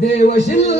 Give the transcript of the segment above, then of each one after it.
देवशिल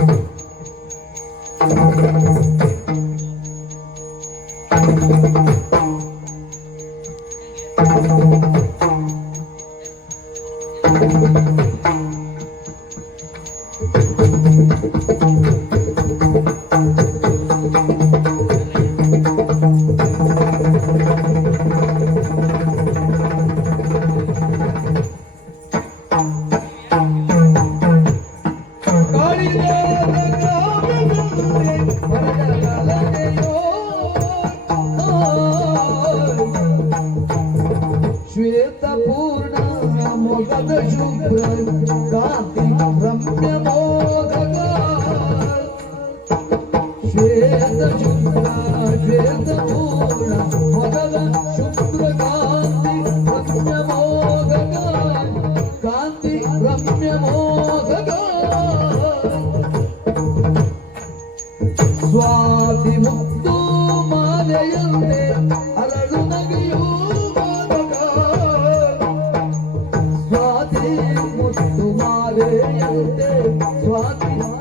Thank you. श्वेतपूर्ण मोगदशुभ्र कान्ति रम्य श्वेतशुभ्र श्वेतपूर्ण मगद शुभ्र कान्ति रम्य कान्ति रम्य स्वातिमुक्तो मालयन्ते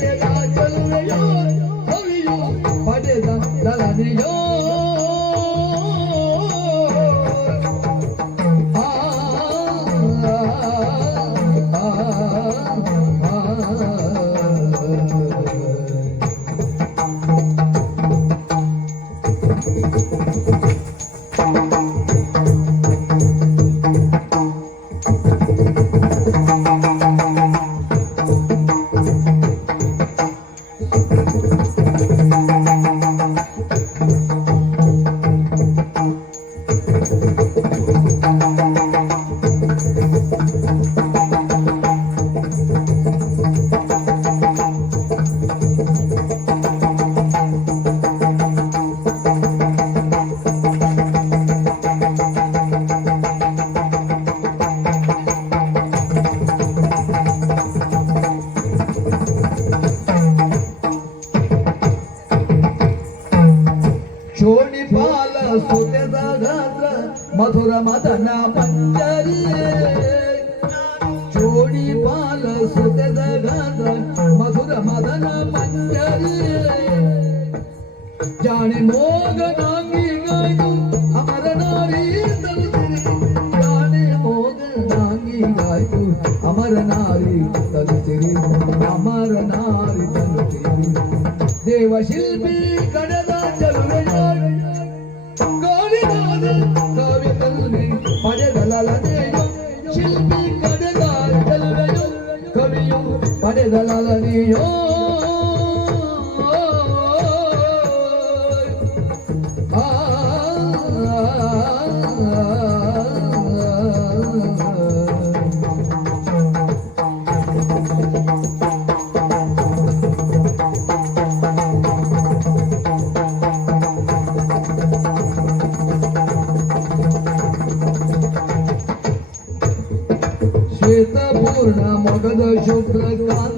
লাগে ಮಧುರ ಮದನ ಪಂಜರಿ. ಜೋಡಿ ಪಾಲ ಸುತೆದ ಗದ ಮಧುರ ಮದನ ಪಂಜರಿ. ಜಾಣಿ ಮೋಗ ನಾಂಗಿಗಾಯ್ತು ಅಮರ ನಾರಿ ತಲುಸಿರಿ ಜಾಣಿ ಮೋಗ ನಾಂಗಿಗಾಯ್ತು ಅಮರ ನಾರಿ ತಲುಸಿರಿ ಅಮರ ನಾರಿ ತಲುಸಿರಿ ದೇವಶಿಲ್ಪಿ ಕಡದ ಚಲುವೆ sevdal alıyor Shweta Purna Magada